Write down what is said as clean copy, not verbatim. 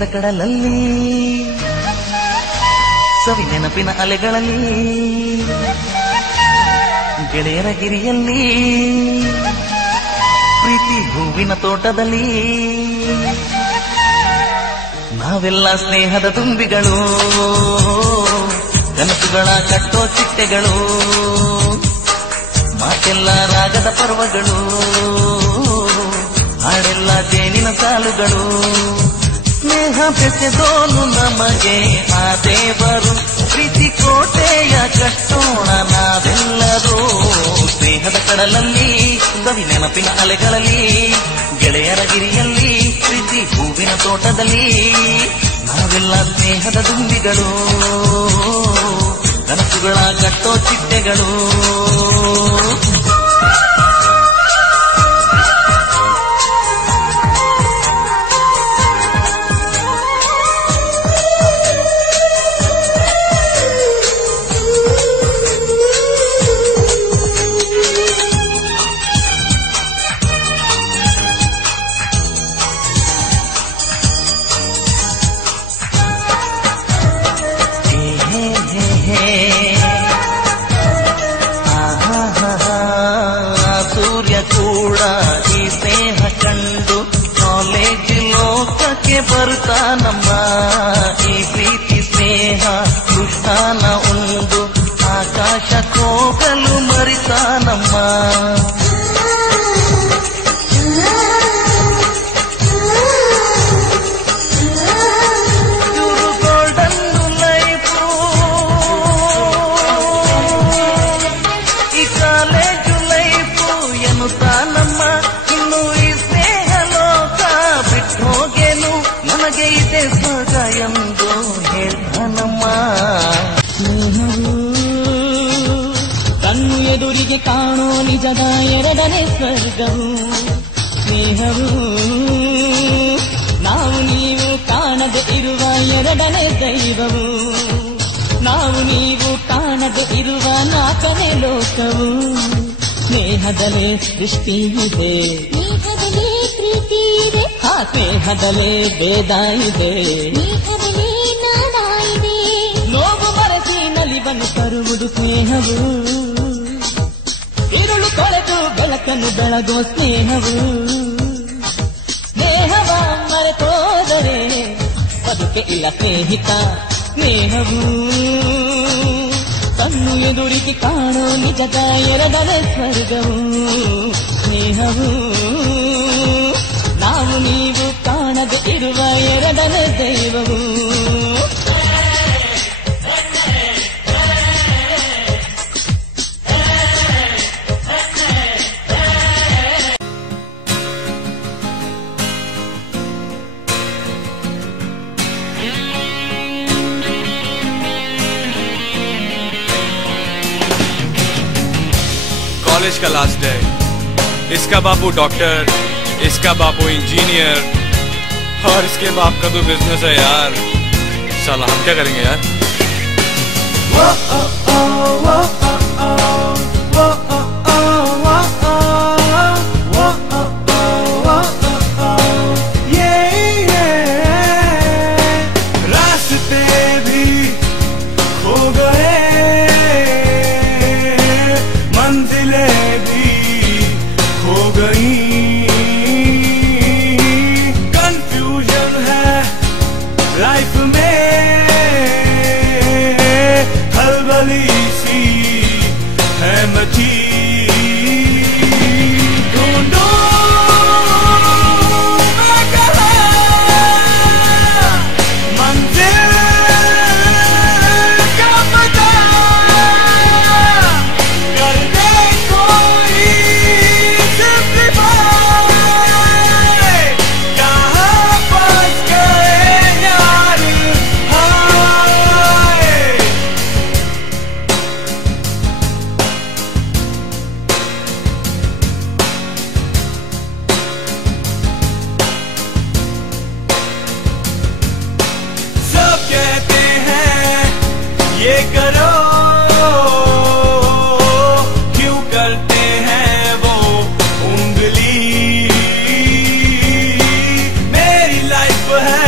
ಸ್ನೇಹದ ಕಡಲಲ್ಲಿ ಸವಿ ನೆನಪಿನ ಅಲೆಗಳಲ್ಲಿ ಗೆಳೆಯರ ಗಿರಿಯಲ್ಲಿ ಪ್ರೀತಿ ಹೂವಿನ ತೋಟದಲ್ಲಿ ನಾವೆಲ್ಲ ಸ್ನೇಹದ ತುಂಬಿಗಳು, ಕನಸುಗಳ ಕಟ್ಟೋ ಚಿಟ್ಟೆಗಳು, ಮಾತೆಲ್ಲ ರಾಗದ ಪರ್ವಗಳು, ಹಾಡೆಲ್ಲ ಜೇನಿನ ಸಾಲುಗಳು. ಸ್ನೇಹ ಬೆಸೆದೋನು ನಮಗೆ ಆ ದೇವರು, ಪ್ರೀತಿ ಕೋಟೆಯ ಕಟ್ಟೋಣ ನಾವೆಲ್ಲರೂ. ಸ್ನೇಹದ ಕಡಲಲ್ಲಿ ಸವಿ ನೆನಪಿನ ಅಲೆಗಳಲ್ಲಿ ಗೆಳೆಯರ ಗಿರಿಯಲ್ಲಿ ಪ್ರೀತಿ ಹೂವಿನ ತೋಟದಲ್ಲಿ ನಾವೆಲ್ಲ ಸ್ನೇಹದ ದುಂಬಿಗಳು, ಕನಸುಗಳ ಕಟ್ಟೋ ಚಿಟ್ಟೆಗಳು. ಸೂರ್ಯ ಕೂಡ ಈ ಸ್ನೇಹ ಕಂಡು ಕಾಲೇಜ್ ಲೋಕಕ್ಕೆ ಬರ್ತಾನಮ್ಮ. ಈ ಪ್ರೀತಿ ಸ್ನೇಹ ಕೃಷ್ಣನ ಉಂಡು ಆಕಾಶಕ್ಕೋಗಲು ಮರಿತಾನಮ್ಮ. ನಮ್ಮ ಇನ್ನು ಈ ಸ್ನೇಹ ಲೋಕ ಬಿಟ್ಟು ಹೋಗೇನು, ನಮಗೆ ಇದೆ ಸ್ವರ್ಗ ಎಂದು ಹೇಳ್ತಾನಮ್ಮ. ಸ್ನೇಹವು ಕಣ್ಣು ಎದುರಿಗೆ ಕಾಣೋ ನಿಜದ ಎರಡನೇ ಸ್ವರ್ಗವು. ಸ್ನೇಹವು ನಾವು ನೀವು ಕಾಣದೆ ಇರುವ ಎರಡನೇ ದೈವವು. ನಾವು ನೀವು ಕಾಣದೆ ಇರುವ ನಾಲ್ಕನೇ ಲೋಕವು. ಸ್ನೇಹದಲ್ಲೇ ಸೃಷ್ಟಿ ಇದೆ, ಸ್ನೇಹದಲ್ಲೇ ಪ್ರೀತಿ ಇದೆ, ಆ ಸ್ನೇಹದಲ್ಲೇ ಭೇದ ಇದೆ, ಸ್ನೇಹದಲ್ಲೇ ನಾದ ಇದೆ. ನೋವು ಮರೆಸಿ ನಲಿವನ್ನು ತರುವುದು ಸ್ನೇಹವು. ഇരുಳು ತೊಳೆದು ಬೆಳಕನ್ನು ಬೆಳಗೋ ಸ್ನೇಹವು. ಸ್ನೇಹವ ಮರೆತೋದರೆ ಬದುಕೆ ಇಲ್ಲ ಸ್ನೇಹಿತ. ಸ್ನೇಹವು ಕಣ್ಣು ಎದುರಿಗೆ ಕಾಣೋ ನಿಜದ ಎರಡನೇ ಸ್ವರ್ಗವು. ಸ್ನೇಹವು ನಾವು ನೀವು ಕಾಣದೆ ಇರುವ ಎರಡನೇ ದೈವವು. कॉलेज का लास्ट डे, इसका बापू डॉक्टर, इसका बापू इंजीनियर और इसके बाप का तो बिजनेस है यार. साला हम क्या करेंगे यार. रास्ते भी खो गए, मंजिलें भी खो गई. कंफ्यूजन है लाइफ में, खलबली सी है मची. ढूंढो मैं कहाँ मंजिल का पता, कर दे कोई सिम्प्लीफाई. कहाँ फंस गए यार हाय. सब कहते हैं ये करो, क्यों करते हैं वो उंगली. मेरी लाइफ है